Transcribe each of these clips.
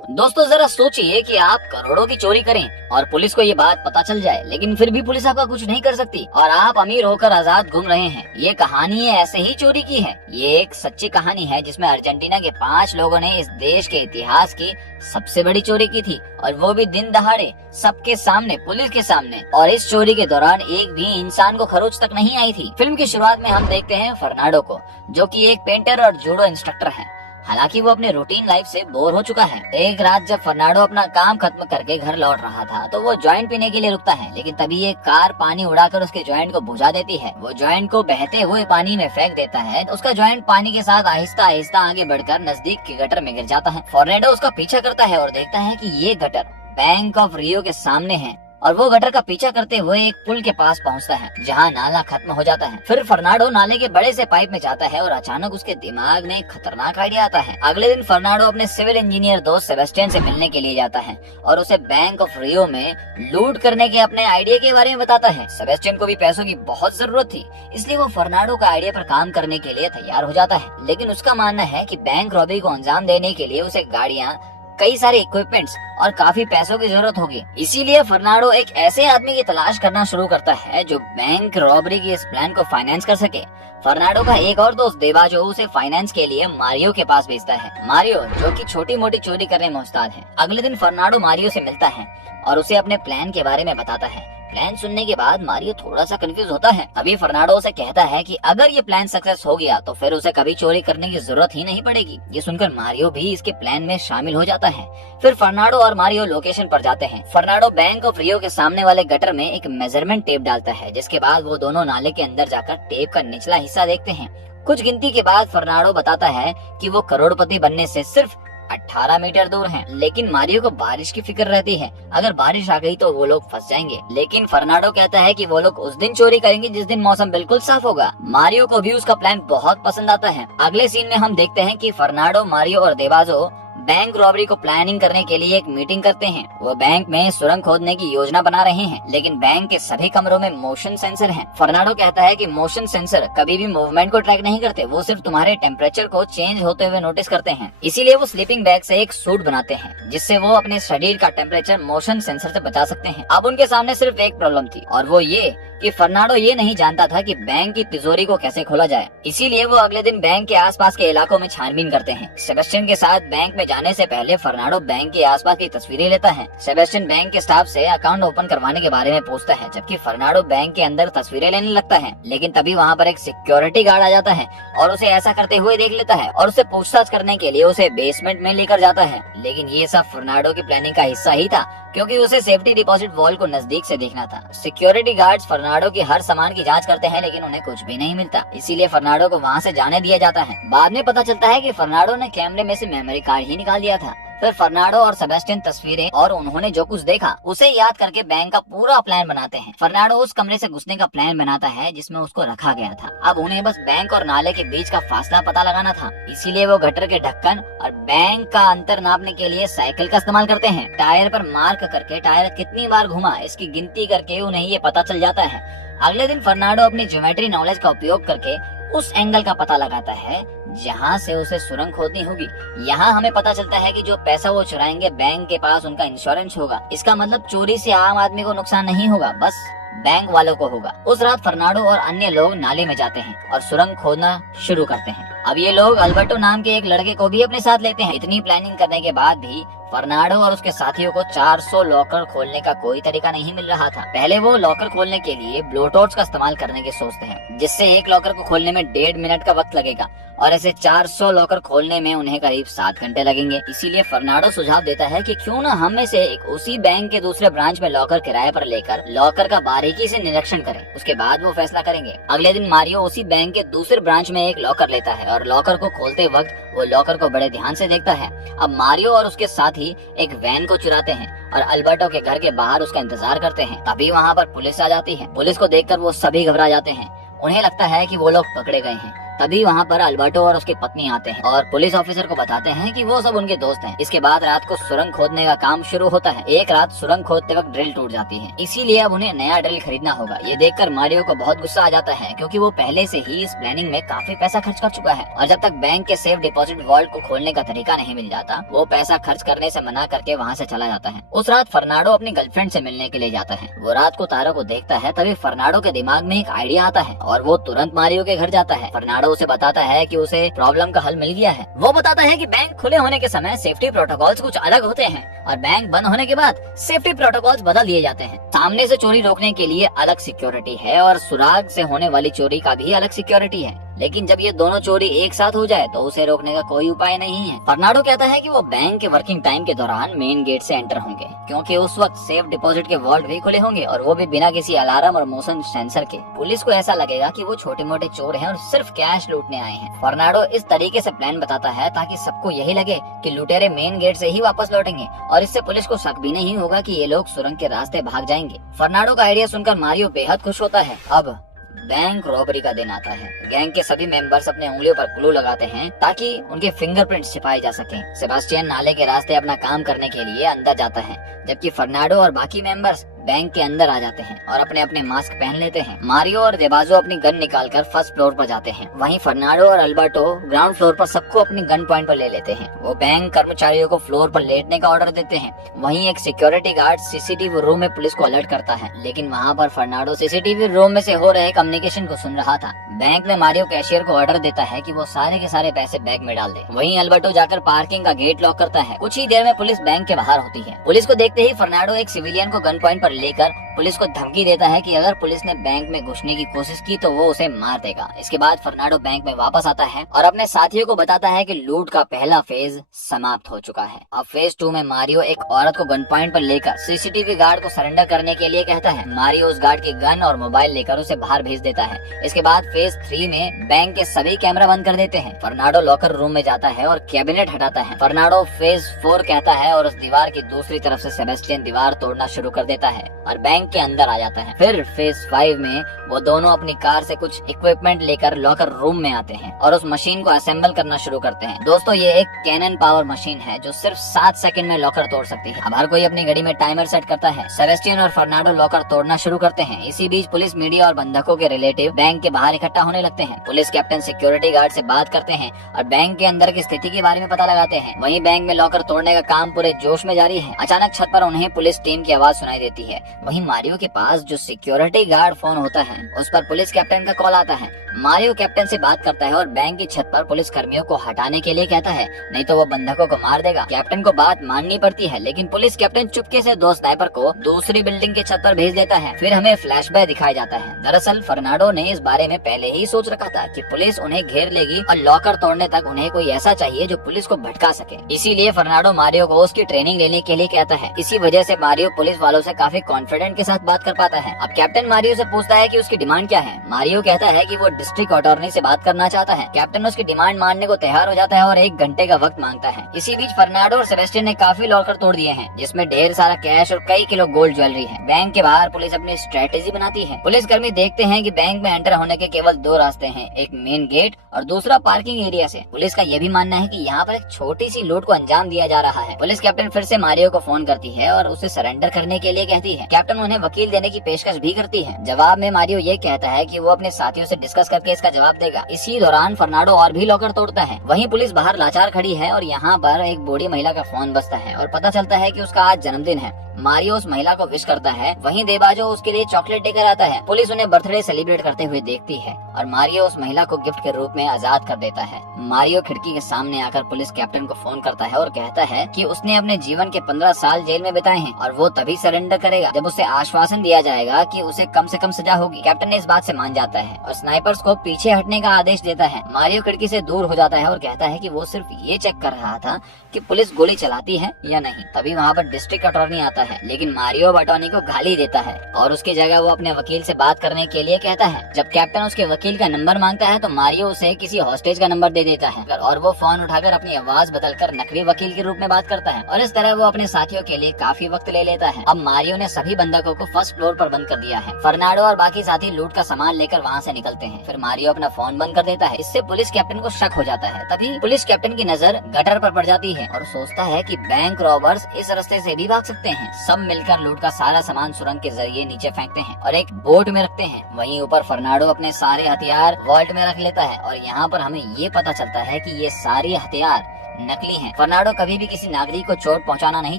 दोस्तों जरा सोचिए कि आप करोड़ों की चोरी करें और पुलिस को ये बात पता चल जाए, लेकिन फिर भी पुलिस आपका कुछ नहीं कर सकती और आप अमीर होकर आजाद घूम रहे हैं। ये कहानी ऐसे ही चोरी की है। ये एक सच्ची कहानी है जिसमें अर्जेंटीना के 5 लोगों ने इस देश के इतिहास की सबसे बड़ी चोरी की थी, और वो भी दिन दहाड़े, सबके सामने, पुलिस के सामने। और इस चोरी के दौरान एक भी इंसान को खरोच तक नहीं आई थी। फिल्म की शुरुआत में हम देखते हैं फर्नांडो को, जो कि एक पेंटर और जूडो इंस्ट्रक्टर है। हालांकि वो अपने रूटीन लाइफ से बोर हो चुका है। एक रात जब फर्नांडो अपना काम खत्म करके घर लौट रहा था तो वो जॉइंट पीने के लिए रुकता है, लेकिन तभी एक कार पानी उड़ाकर उसके जॉइंट को बुझा देती है। वो जॉइंट को बहते हुए पानी में फेंक देता है। उसका जॉइंट पानी के साथ आहिस्ता आहिस्ता आगे बढ़कर नजदीक के गटर में गिर जाता है। फर्नांडो उसका पीछा करता है और देखता है कि ये गटर बैंक ऑफ रियो के सामने है, और वो गटर का पीछा करते हुए एक पुल के पास पहुंचता है जहां नाला खत्म हो जाता है। फिर फर्नांडो नाले के बड़े से पाइप में जाता है और अचानक उसके दिमाग में एक खतरनाक आइडिया आता है। अगले दिन फर्नांडो अपने सिविल इंजीनियर दोस्त सेबेस्टियन से मिलने के लिए जाता है और उसे बैंक ऑफ रियो में लूट करने के अपने आइडिया के बारे में बताता है। सेबेस्टियन को भी पैसों की बहुत जरूरत थी, इसलिए वो फर्नांडो का आइडिया पर काम करने के लिए तैयार हो जाता है। लेकिन उसका मानना है कि बैंक रॉबरी को अंजाम देने के लिए उसे गाड़ियां, कई सारे इक्विपमेंट्स और काफी पैसों की जरूरत होगी। इसीलिए फर्नांडो एक ऐसे आदमी की तलाश करना शुरू करता है जो बैंक रॉबरी के इस प्लान को फाइनेंस कर सके। फर्नांडो का एक और दोस्त देवाजो उसे फाइनेंस के लिए मारियो के पास भेजता है। मारियो, जो कि छोटी मोटी चोरी करने में उस्ताद है। अगले दिन फर्नांडो मारियो से मिलता है और उसे अपने प्लान के बारे में बताता है। प्लान सुनने के बाद मारियो थोड़ा सा कंफ्यूज होता है। तभी फर्नांडो उसे कहता है कि अगर ये प्लान सक्सेस हो गया तो फिर उसे कभी चोरी करने की जरूरत ही नहीं पड़ेगी। ये सुनकर मारियो भी इसके प्लान में शामिल हो जाता है। फिर फर्नांडो और मारियो लोकेशन पर जाते हैं। फर्नांडो बैंक ऑफ रियो के सामने वाले गटर में एक मेजरमेंट टेप डालता है, जिसके बाद वो दोनों नाले के अंदर जाकर टेप का निचला हिस्सा देखते हैं। कुछ गिनती के बाद फर्नांडो बताता है कि वो करोड़पति बनने से सिर्फ 18 मीटर दूर हैं। लेकिन मारियो को बारिश की फिक्र रहती है, अगर बारिश आ गई तो वो लोग फंस जाएंगे। लेकिन फर्नांडो कहता है कि वो लोग उस दिन चोरी करेंगे जिस दिन मौसम बिल्कुल साफ होगा। मारियो को भी उसका प्लान बहुत पसंद आता है। अगले सीन में हम देखते हैं कि फर्नांडो, मारियो और देवाजो बैंक रॉबरी को प्लानिंग करने के लिए एक मीटिंग करते हैं। वो बैंक में सुरंग खोदने की योजना बना रहे हैं, लेकिन बैंक के सभी कमरों में मोशन सेंसर हैं। फर्नांडो कहता है कि मोशन सेंसर कभी भी मूवमेंट को ट्रैक नहीं करते, वो सिर्फ तुम्हारे टेम्परेचर को चेंज होते हुए नोटिस करते हैं। इसीलिए वो स्लीपिंग बैग से एक सूट बनाते हैं जिससे वो अपने शरीर का टेम्परेचर मोशन सेंसर से बचा सकते हैं। अब उनके सामने सिर्फ एक प्रॉब्लम थी, और वो ये कि फर्नांडो ये नहीं जानता था कि बैंक की तिजोरी को कैसे खोला जाए। इसीलिए वो अगले दिन बैंक के आसपास के इलाकों में छानबीन करते हैं। सेबेस्टियन के साथ बैंक में जाने से पहले फर्नांडो बैंक के आसपास की तस्वीरें लेता है। सेबेस्टियन बैंक के स्टाफ से अकाउंट ओपन करवाने के बारे में पूछता है, जबकि फर्नांडो बैंक के अंदर तस्वीरें लेने लगता है। लेकिन तभी वहाँ पर एक सिक्योरिटी गार्ड आ जाता है और उसे ऐसा करते हुए देख लेता है और उसे पूछताछ करने के लिए उसे बेसमेंट में लेकर जाता है। लेकिन ये सब फर्नांडो की प्लानिंग का हिस्सा ही था, क्योंकि उसे सेफ्टी डिपॉजिट वॉल को नजदीक से देखना था। सिक्योरिटी गार्ड्स फर्नांडो की हर सामान की जांच करते हैं, लेकिन उन्हें कुछ भी नहीं मिलता। इसीलिए फर्नांडो को वहां से जाने दिया जाता है। बाद में पता चलता है कि फर्नांडो ने कैमरे में से मेमोरी कार्ड ही निकाल दिया था। फिर फर्नांडो और सेबेस्टियन तस्वीरें और उन्होंने जो कुछ देखा उसे याद करके बैंक का पूरा प्लान बनाते हैं। फर्नांडो उस कमरे से घुसने का प्लान बनाता है जिसमें उसको रखा गया था। अब उन्हें बस बैंक और नाले के बीच का फासला पता लगाना था। इसीलिए वो गटर के ढक्कन और बैंक का अंतर नापने के लिए साइकिल का इस्तेमाल करते हैं। टायर पर मार्क करके टायर कितनी बार घुमा इसकी गिनती करके उन्हें ये पता चल जाता है। अगले दिन फर्नांडो अपनी ज्योमेट्री नॉलेज का उपयोग करके उस एंगल का पता लगाता है जहां से उसे सुरंग खोदनी होगी। यहाँ हमें पता चलता है कि जो पैसा वो चुराएंगे बैंक के पास उनका इंश्योरेंस होगा। इसका मतलब चोरी से आम आदमी को नुकसान नहीं होगा, बस बैंक वालों को होगा। उस रात फर्नांडो और अन्य लोग नाले में जाते हैं और सुरंग खोदना शुरू करते हैं। अब ये लोग अल्बर्टो नाम के एक लड़के को भी अपने साथ लेते हैं। इतनी प्लानिंग करने के बाद भी फर्नांडो और उसके साथियों को 400 लॉकर खोलने का कोई तरीका नहीं मिल रहा था। पहले वो लॉकर खोलने के लिए ब्लोटॉर्च का इस्तेमाल करने की सोचते हैं, जिससे एक लॉकर को खोलने में 1.5 मिनट का वक्त लगेगा, और ऐसे 400 लॉकर खोलने में उन्हें करीब 7 घंटे लगेंगे। इसीलिए फर्नांडो सुझाव देता है कि क्यों ना हम में से एक उसी बैंक के दूसरे ब्रांच में लॉकर किराए पर लेकर लॉकर का बारीकी से निरीक्षण करें, उसके बाद वो फैसला करेंगे। अगले दिन मारियो उसी बैंक के दूसरे ब्रांच में एक लॉकर लेता है और लॉकर को खोलते वक्त वो लॉकर को बड़े ध्यान से देखता है। अब मारियो और उसके साथी एक वैन को चुराते हैं और अल्बर्टो के घर के बाहर उसका इंतजार करते हैं। तभी वहाँ पर पुलिस आ जाती है। पुलिस को देखकर वो सभी घबरा जाते हैं। उन्हें लगता है कि वो लोग पकड़े गए हैं। तभी वहाँ पर अल्बर्टो और उसकी पत्नी आते हैं और पुलिस ऑफिसर को बताते हैं कि वो सब उनके दोस्त हैं। इसके बाद रात को सुरंग खोदने का काम शुरू होता है। एक रात सुरंग खोदते वक्त ड्रिल टूट जाती है, इसीलिए अब उन्हें नया ड्रिल खरीदना होगा। ये देखकर मारियो को बहुत गुस्सा आ जाता है, क्योंकि वो पहले से ही इस प्लानिंग में काफी पैसा खर्च कर चुका है और जब तक बैंक के सेफ डिपॉजिट वॉल्ट को खोलने का तरीका नहीं मिल जाता, वो पैसा खर्च करने से मना करके वहाँ से चला जाता है। उस रात फर्नांडो अपनी गर्लफ्रेंड से मिलने के लिए जाता है। वो रात को तारों को देखता है, तभी फर्नांडो के दिमाग में एक आइडिया आता है और वो तुरंत मारियो के घर जाता है। फर्नांडो उसे बताता है कि उसे प्रॉब्लम का हल मिल गया है। वो बताता है कि बैंक खुले होने के समय सेफ्टी प्रोटोकॉल्स कुछ अलग होते हैं और बैंक बंद होने के बाद सेफ्टी प्रोटोकॉल्स बदल दिए जाते हैं। सामने से चोरी रोकने के लिए अलग सिक्योरिटी है और सुराग से होने वाली चोरी का भी अलग सिक्योरिटी है, लेकिन जब ये दोनों चोरी एक साथ हो जाए तो उसे रोकने का कोई उपाय नहीं है। फर्नांडो कहता है कि वो बैंक के वर्किंग टाइम के दौरान मेन गेट से एंटर होंगे, क्योंकि उस वक्त सेफ डिपॉजिट के वॉल्ट भी खुले होंगे और वो भी बिना किसी अलार्म और मोशन सेंसर के। पुलिस को ऐसा लगेगा कि वो छोटे मोटे चोर हैं और सिर्फ कैश लूटने आए हैं। फर्नांडो इस तरीके से प्लान बताता है ताकि सबको यही लगे कि लुटेरे मेन गेट से ही वापस लौटेंगे और इससे पुलिस को शक भी नहीं होगा कि ये लोग सुरंग के रास्ते भाग जाएंगे। फर्नांडो का आइडिया सुनकर मारियो बेहद खुश होता है। अब बैंक रॉबरी का दिन आता है। गैंग के सभी मेंबर्स अपने उंगलियों पर क्लू लगाते हैं ताकि उनके फिंगरप्रिंट्स छिपाए जा सकें। सेबास्टियन नाले के रास्ते अपना काम करने के लिए अंदर जाता है, जबकि फर्नांडो और बाकी मेंबर्स बैंक के अंदर आ जाते हैं और अपने अपने मास्क पहन लेते हैं। मारियो और देबाजो अपनी गन निकालकर फर्स्ट फ्लोर पर जाते हैं। वहीं फर्नांडो और अल्बर्टो ग्राउंड फ्लोर पर सबको अपनी गन पॉइंट पर ले लेते हैं। वो बैंक कर्मचारियों को फ्लोर पर लेटने का ऑर्डर देते हैं। वहीं एक सिक्योरिटी गार्ड सीसीटीवी रूम में पुलिस को अलर्ट करता है, लेकिन वहाँ पर फर्नांडो सीसीटीवी रूम में से हो रहे कम्युनिकेशन को सुन रहा था। बैंक में मारियो कैशियर को ऑर्डर देता है कि वो सारे के सारे पैसे बैग में डाल दे। वहीं अल्बर्टो जाकर पार्किंग का गेट लॉक करता है। कुछ ही देर में पुलिस बैंक के बाहर होती है। पुलिस को देखते ही फर्नांडो एक सिविलियन को गन पॉइंट पर लेकर पुलिस को धमकी देता है कि अगर पुलिस ने बैंक में घुसने की कोशिश की तो वो उसे मार देगा। इसके बाद फर्नांडो बैंक में वापस आता है और अपने साथियों को बताता है कि लूट का पहला फेज समाप्त हो चुका है। अब फेज 2 में मारियो एक औरत को गन पॉइंट पर लेकर सीसीटीवी गार्ड को सरेंडर करने के लिए कहता है। मारियो उस गार्ड की गन और मोबाइल लेकर उसे बाहर भेज देता है। इसके बाद फेज 3 में बैंक के सभी कैमरा बंद कर देते हैं। फर्नांडो लॉकर रूम में जाता है और कैबिनेट हटाता है। फर्नांडो फेज 4 कहता है और उस दीवार की दूसरी तरफ से सेबेस्टियन दीवार तोड़ना शुरू कर देता है और बैंक के अंदर आ जाता है। फिर फेज 5 में वो दोनों अपनी कार से कुछ इक्विपमेंट लेकर लॉकर रूम में आते हैं और उस मशीन को असेंबल करना शुरू करते हैं। दोस्तों, ये एक कैनन पावर मशीन है जो सिर्फ 7 सेकंड में लॉकर तोड़ सकती है। अब हर कोई अपनी घड़ी में टाइमर सेट करता है। सेबेस्टियन और फर्नांडो लॉकर तोड़ना शुरू करते हैं। इसी बीच पुलिस, मीडिया और बंधकों के रिलेटिव बैंक के बाहर इकट्ठा होने लगते हैं। पुलिस कैप्टन सिक्योरिटी गार्ड से बात करते हैं और बैंक के अंदर की स्थिति के बारे में पता लगाते हैं। वहीं बैंक में लॉकर तोड़ने का काम पूरे जोश में जारी है। अचानक छत पर उन्हें पुलिस टीम की आवाज सुनाई देती है। वहीं मारियो के पास जो सिक्योरिटी गार्ड फोन होता है उस पर पुलिस कैप्टन का कॉल आता है। मारियो कैप्टन से बात करता है और बैंक की छत पर पुलिस कर्मियों को हटाने के लिए कहता है, नहीं तो वो बंधकों को मार देगा। कैप्टन को बात माननी पड़ती है, लेकिन पुलिस कैप्टन चुपके से 2 स्नाइपर को दूसरी बिल्डिंग की छत पर भेज देता है। फिर हमें फ्लैशबैक दिखाया जाता है। दरअसल फर्नांडो ने इस बारे में पहले ही सोच रखा था कि पुलिस उन्हें घेर लेगी और लॉकर तोड़ने तक उन्हें कोई ऐसा चाहिए जो पुलिस को भटका सके। इसीलिए फर्नांडो मारियो को उसकी ट्रेनिंग लेने के लिए कहता है। इसी वजह से मारियो पुलिस वालों से काफी कॉन्फिडेंट के साथ बात कर पाता है। अब कैप्टन मारियो से पूछता है कि उसकी डिमांड क्या है। मारियो कहता है कि वो डिस्ट्रिक्ट अटॉर्नी से बात करना चाहता है। कैप्टन उसकी डिमांड मानने को तैयार हो जाता है और 1 घंटे का वक्त मांगता है। इसी बीच फर्नांडो और सेबेस्टियन ने काफी लॉकर तोड़ दिए हैं, जिसमें ढेर सारा कैश और कई किलो गोल्ड ज्वेलरी है। बैंक के बाहर पुलिस अपनी स्ट्रेटेजी बनाती है। पुलिस कर्मी देखते हैं कि बैंक में एंटर होने के केवल 2 रास्ते हैं, एक मेन गेट और दूसरा पार्किंग एरिया से। पुलिस का यह भी मानना है कि यहाँ पर एक छोटी सी लूट को अंजाम दिया जा रहा है। पुलिस कैप्टन फिर से मारियो को फोन करती है और उसे सरेंडर करने के लिए कहती है। कैप्टन उन्हें वकील देने की पेशकश भी करती है। जवाब में मारियो ये कहता है कि वो अपने साथियों से डिस्कस करके इसका जवाब देगा। इसी दौरान फर्नांडो और भी लॉकर तोड़ता है। वहीं पुलिस बाहर लाचार खड़ी है और यहाँ पर एक बूढ़ी महिला का फोन बजता है और पता चलता है कि उसका आज जन्मदिन है। मारियो उस महिला को विश करता है। वहीं देबाजो उसके लिए चॉकलेट लेकर आता है। पुलिस उन्हें बर्थडे सेलिब्रेट करते हुए देखती है और मारियो उस महिला को गिफ्ट के रूप में आजाद कर देता है। मारियो खिड़की के सामने आकर पुलिस कैप्टन को फोन करता है और कहता है कि उसने अपने जीवन के 15 साल जेल में बिताए हैं और वो तभी सरेंडर करेगा जब उसे आश्वासन दिया जाएगा कि उसे कम से कम सजा होगी। कैप्टन ने इस बात से मान जाता है और स्नाइपर्स को पीछे हटने का आदेश देता है। मारियो खिड़की से दूर हो जाता है और कहता है कि वो सिर्फ ये चेक कर रहा था कि पुलिस गोली चलाती है या नहीं। तभी वहाँ पर डिस्ट्रिक्ट अटॉर्नी आता है, लेकिन मारियो बटोनी को गाली देता है और उसकी जगह वो अपने वकील से बात करने के लिए कहता है। जब कैप्टन उसके वकील का नंबर मांगता है तो मारियो उसे किसी हॉस्टेज का नंबर दे देता है और वो फोन उठाकर अपनी आवाज बदलकर नकली वकील के रूप में बात करता है और इस तरह वो अपने साथियों के लिए काफी वक्त ले लेता है। अब मारियो ने सभी बंधकों को फर्स्ट फ्लोर पर बंद कर दिया है। फर्नांडो और बाकी साथी लूट का सामान लेकर वहाँ से निकलते हैं। फिर मारियो अपना फोन बंद कर देता है। इससे पुलिस कैप्टन को शक हो जाता है। तभी पुलिस कैप्टन की नजर गटर पर पड़ जाती है और सोचता है कि बैंक रॉबर्स इस रास्ते से भी भाग सकते हैं। सब मिलकर लूट का सारा सामान सुरंग के जरिए नीचे फेंकते हैं और एक बोट में रखते हैं। वहीं ऊपर फर्नांडो अपने सारे हथियार वॉल्ट में रख लेता है और यहाँ पर हमें ये पता चलता है कि ये सारे हथियार नकली हैं। फर्नांडो कभी भी किसी नागरिक को चोट पहुंचाना नहीं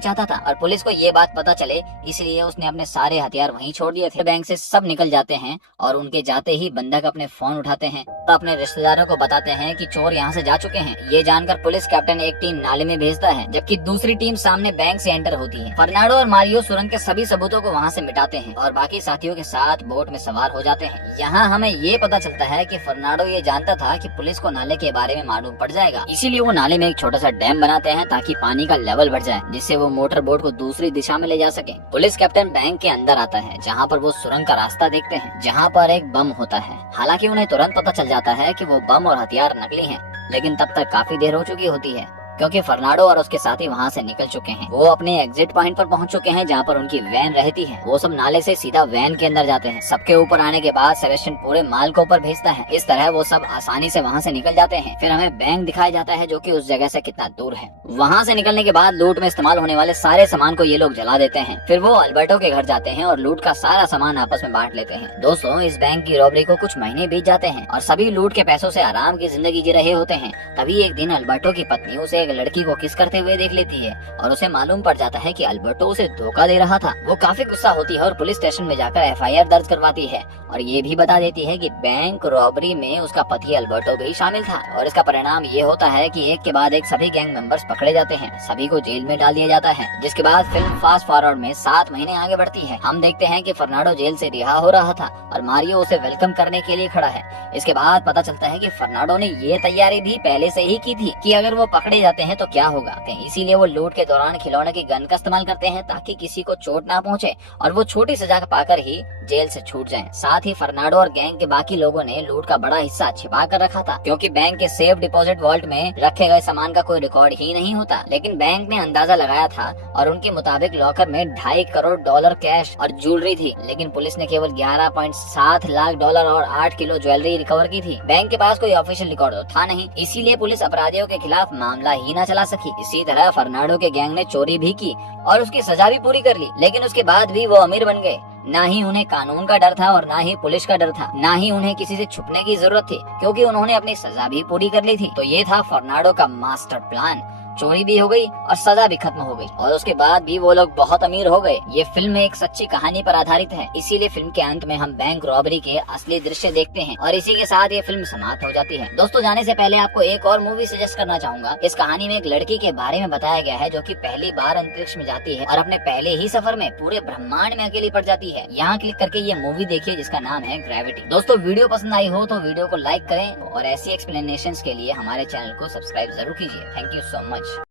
चाहता था और पुलिस को ये बात पता चले इसलिए उसने अपने सारे हथियार वहीं छोड़ दिए थे। बैंक से सब निकल जाते हैं और उनके जाते ही बंधक अपने फोन उठाते हैं तो अपने रिश्तेदारों को बताते हैं कि चोर यहाँ से जा चुके हैं। ये जानकर पुलिस कैप्टन एक टीम नाले में भेजता है जबकि दूसरी टीम सामने बैंक से एंटर होती है। फर्नांडो और मारियो सुरंग के सभी सबूतों को वहाँ से मिटाते हैं और बाकी साथियों के साथ बोट में सवार हो जाते हैं। यहाँ हमें ये पता चलता है कि फर्नांडो ये जानता था कि पुलिस को नाले के बारे में मालूम पड़ जाएगा, इसीलिए वो नाले में एक छोटा सा डैम बनाते हैं ताकि पानी का लेवल बढ़ जाए जिससे वो मोटर बोट को दूसरी दिशा में ले जा सके। पुलिस कैप्टन बैंक के अंदर आता है जहाँ पर वो सुरंग का रास्ता देखते हैं जहाँ पर एक बम होता है। हालांकि उन्हें तुरंत पता चल जाता है कि वो बम और हथियार नकली हैं, लेकिन तब तक काफी देर हो चुकी होती है क्योंकि फर्नांडो और उसके साथी वहाँ से निकल चुके हैं। वो अपने एग्जिट पॉइंट पर पहुँच चुके हैं जहाँ पर उनकी वैन रहती है। वो सब नाले से सीधा वैन के अंदर जाते हैं। सबके ऊपर आने के बाद सेबेस्टियन पूरे माल को ऊपर भेजता है। इस तरह वो सब आसानी से वहाँ से निकल जाते हैं। फिर हमें बैंक दिखाया जाता है जो कि उस जगह से कितना दूर है। वहाँ से निकलने के बाद लूट में इस्तेमाल होने वाले सारे सामान को ये लोग जला देते हैं। फिर वो अल्बर्टो के घर जाते हैं और लूट का सारा सामान आपस में बांट लेते हैं। दोस्तों, इस बैंक की रॉबरी को कुछ महीने बीत जाते हैं और सभी लूट के पैसों से आराम की जिंदगी जी रहे होते हैं। तभी एक दिन अल्बर्टो की पत्नी उसे एक लड़की को किस करते हुए देख लेती है और उसे मालूम पड़ जाता है कि अल्बर्टो उसे धोखा दे रहा था। वो काफी गुस्सा होती है और पुलिस स्टेशन में जाकर एफआईआर दर्ज करवाती है और ये भी बता देती है कि बैंक रॉबरी में उसका पति अल्बर्टो भी शामिल था। और इसका परिणाम ये होता है कि एक के बाद एक सभी गैंग मेंबर्स पकड़े जाते हैं। सभी को जेल में डाल दिया जाता है। जिसके बाद फिल्म फास्ट फॉरवर्ड में 7 महीने आगे बढ़ती है। हम देखते हैं कि फर्नांडो जेल से रिहा हो रहा था और मारियो उसे वेलकम करने के लिए खड़ा है। इसके बाद पता चलता है कि फर्नांडो ने ये तैयारी भी पहले से ही की थी कि अगर वो पकड़े जाते हैं तो क्या होगा। इसीलिए वो लूट के दौरान खिलौने की गन का इस्तेमाल करते हैं ताकि किसी को चोट ना पहुंचे और वो छोटी सजा पाकर ही जेल से छूट जाएं। साथ ही फर्नांडो और गैंग के बाकी लोगों ने लूट का बड़ा हिस्सा छिपा कर रखा था क्योंकि बैंक के सेफ डिपॉजिट वॉल्ट में रखे गए सामान का कोई रिकॉर्ड ही नहीं होता। लेकिन बैंक ने अंदाजा लगाया था और उनके मुताबिक लॉकर में $2.5 करोड़ कैश और ज्वेलरी थी, लेकिन पुलिस ने केवल $11.7 लाख और 8 किलो ज्वेलरी रिकवर की थी। बैंक के पास कोई ऑफिशियल रिकॉर्ड तो था नहीं, इसीलिए पुलिस अपराधियों के खिलाफ मामला ही न चला सकी। इसी तरह फर्नांडो के गैंग ने चोरी भी की और उसकी सजा भी पूरी कर ली, लेकिन उसके बाद भी वो अमीर बन गए। ना ही उन्हें कानून का डर था और ना ही पुलिस का डर था, ना ही उन्हें किसी से छुपने की जरूरत थी क्योंकि उन्होंने अपनी सजा भी पूरी कर ली थी। तो ये था फर्नांडो का मास्टर प्लान। चोरी भी हो गई और सजा भी खत्म हो गई और उसके बाद भी वो लोग बहुत अमीर हो गए। ये फिल्म एक सच्ची कहानी पर आधारित है, इसीलिए फिल्म के अंत में हम बैंक रॉबरी के असली दृश्य देखते हैं और इसी के साथ ये फिल्म समाप्त हो जाती है। दोस्तों, जाने से पहले आपको एक और मूवी सजेस्ट करना चाहूंगा। इस कहानी में एक लड़की के बारे में बताया गया है जो कि पहली बार अंतरिक्ष में जाती है और अपने पहले ही सफर में पूरे ब्रह्मांड में अकेली पड़ जाती है। यहाँ क्लिक करके ये मूवी देखिए जिसका नाम है ग्रेविटी। दोस्तों, वीडियो पसंद आई हो तो वीडियो को लाइक करें और ऐसी एक्सप्लेनेशन के लिए हमारे चैनल को सब्सक्राइब जरूर कीजिए। Thank you so much.